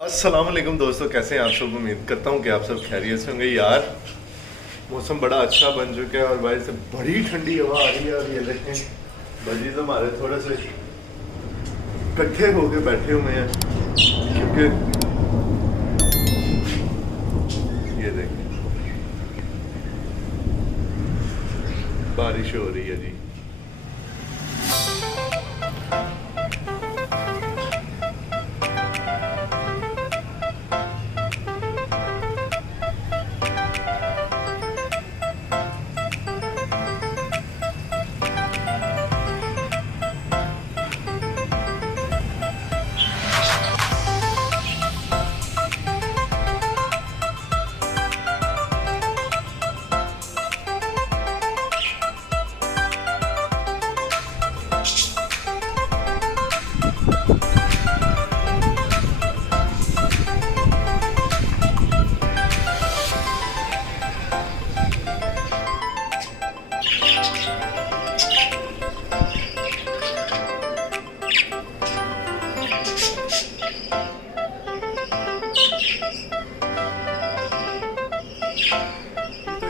अस्सलाम वालेकुम दोस्तों, कैसे हैं आप सब। उम्मीद करता हूँ कि आप सब खैरियत से होंगे। यार मौसम बड़ा अच्छा बन चुका है और बाहर से बड़ी ठंडी हवा आ रही है। और ये देखें बजीज हमारे थोड़े से इकट्ठे होके बैठे हुए हैं क्योंकि ये देखें बारिश हो रही है जी।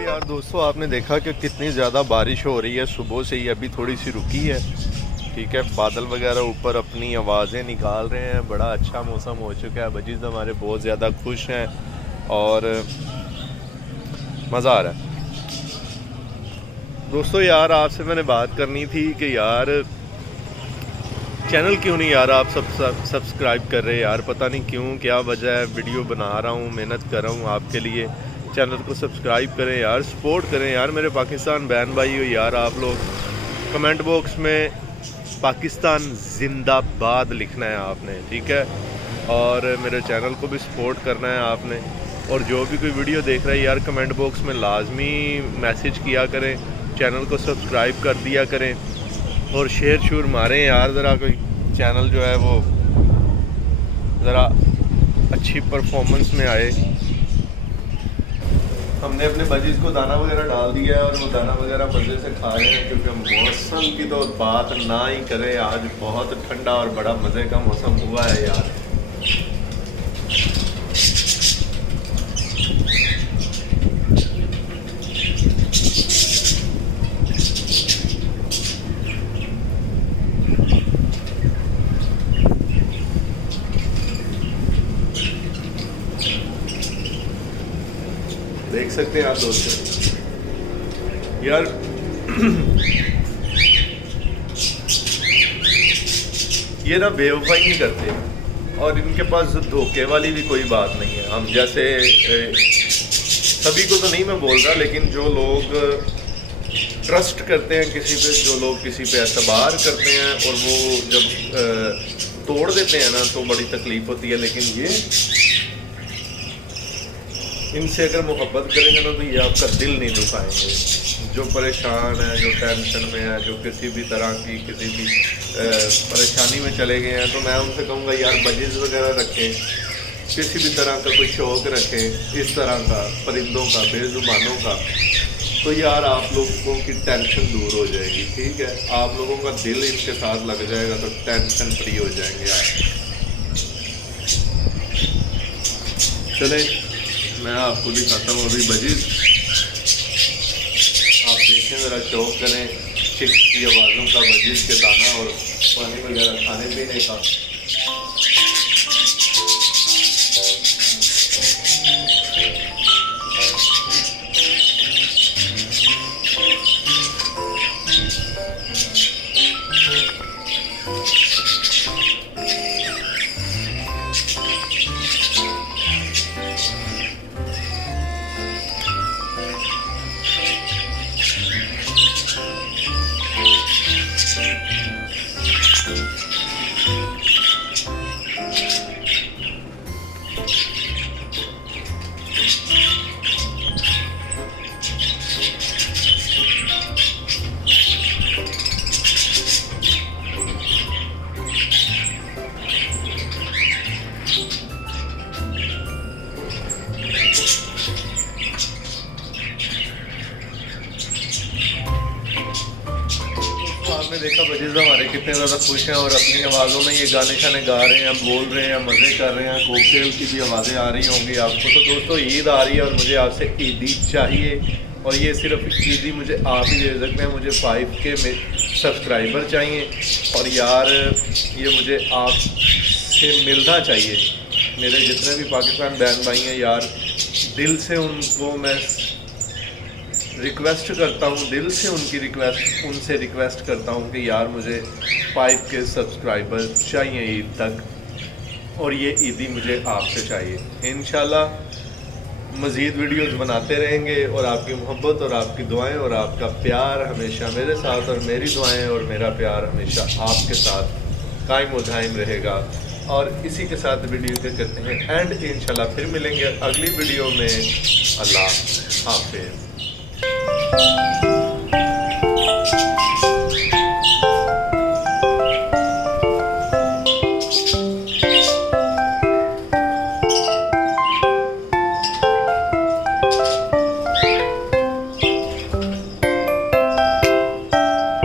यार दोस्तों, आपने देखा कि कितनी ज़्यादा बारिश हो रही है सुबह से ही। अभी थोड़ी सी रुकी है, ठीक है। बादल वगैरह ऊपर अपनी आवाज़ें निकाल रहे हैं। बड़ा अच्छा मौसम हो चुका है। बजीज़ हमारे बहुत ज़्यादा खुश हैं और मज़ा आ रहा है। दोस्तों यार, आपसे मैंने बात करनी थी कि यार चैनल क्यों नहीं यार आप सब सब्सक्राइब कर रहे यार। पता नहीं क्यों, क्या वजह है। वीडियो बना रहा हूँ, मेहनत कर रहा हूँ आपके लिए। चैनल को सब्सक्राइब करें यार, सपोर्ट करें यार मेरे पाकिस्तान बहन भाई हो यार। आप लोग कमेंट बॉक्स में पाकिस्तान जिंदाबाद लिखना है आपने, ठीक है। और मेरे चैनल को भी सपोर्ट करना है आपने। और जो भी कोई वीडियो देख रहा है यार, कमेंट बॉक्स में लाजमी मैसेज किया करें, चैनल को सब्सक्राइब कर दिया करें और शेयर शूर मारें यार। ज़रा कोई चैनल जो है वो ज़रा अच्छी परफॉर्मेंस में आए। हमने अपने बजीज को दाना वगैरह डाल दिया है और वो दाना वगैरह मज़े से खा रहे हैं क्योंकि मौसम की तो बात ना ही करें। आज बहुत ठंडा और बड़ा मज़े का मौसम हुआ है यार। देख सकते हैं आप दोस्तों यार ये ना बेवफाई नहीं करते और इनके पास धोखे वाली भी कोई बात नहीं है। हम जैसे सभी को तो नहीं मैं बोल रहा, लेकिन जो लोग ट्रस्ट करते हैं किसी पे, जो लोग किसी पे एतबार करते हैं और वो जब तोड़ देते हैं ना तो बड़ी तकलीफ होती है। लेकिन ये इनसे अगर मोहब्बत करेंगे ना तो ये आपका दिल नहीं दुखाएंगे। जो परेशान है, जो टेंशन में है, जो किसी भी तरह की किसी भी परेशानी में चले गए हैं, तो मैं उनसे कहूँगा यार बजीज वगैरह रखें, किसी भी तरह का कोई शौक़ रखें इस तरह का, परिंदों का, बेज़ुबानों का, तो यार आप लोगों की टेंशन दूर हो जाएगी, ठीक है। आप लोगों का दिल इनके साथ लग जाएगा तो टेंशन फ्री हो जाएंगे यार। चले मैं आपको दिखाता हूँ अभी बजीज। आप देखें, ज़रा शौक़ करें चिक की आवाज़ों का, बजीज के दाना और पानी वगैरह खाने पीने का। देखा वजीज़ हमारे कितने ज़्यादा खुश हैं और अपनी आवाज़ों में ये गाने शाने गा रहे हैं, बोल रहे हैं, मज़े कर रहे हैं। कॉकटेल की भी आवाज़ें आ रही होंगी आपको। तो दोस्तों ईद आ रही है और मुझे आपसे ईदी चाहिए, और ये सिर्फ ईदी मुझे आप ही दे सकते हैं। मुझे 5K में सब्सक्राइबर चाहिए और यार ये मुझे आपसे मिलना चाहिए। मेरे जितने भी पाकिस्तान बहन भाई हैं यार, दिल से उनको मैं रिक्वेस्ट करता हूँ, दिल से उनसे रिक्वेस्ट करता हूँ कि यार मुझे 5K सब्सक्राइबर चाहिए ईद तक, और ये ईदी मुझे आपसे चाहिए। इंशाल्लाह मज़ीद वीडियोस बनाते रहेंगे और आपकी मोहब्बत और आपकी दुआएं और आपका प्यार हमेशा मेरे साथ, और मेरी दुआएं और मेरा प्यार हमेशा आपके साथ कायम व दायम रहेगा। और इसी के साथ वीडियो के करते हैं एंड इंशाल्लाह फिर मिलेंगे अगली वीडियो में। अल्लाह हाफिज़।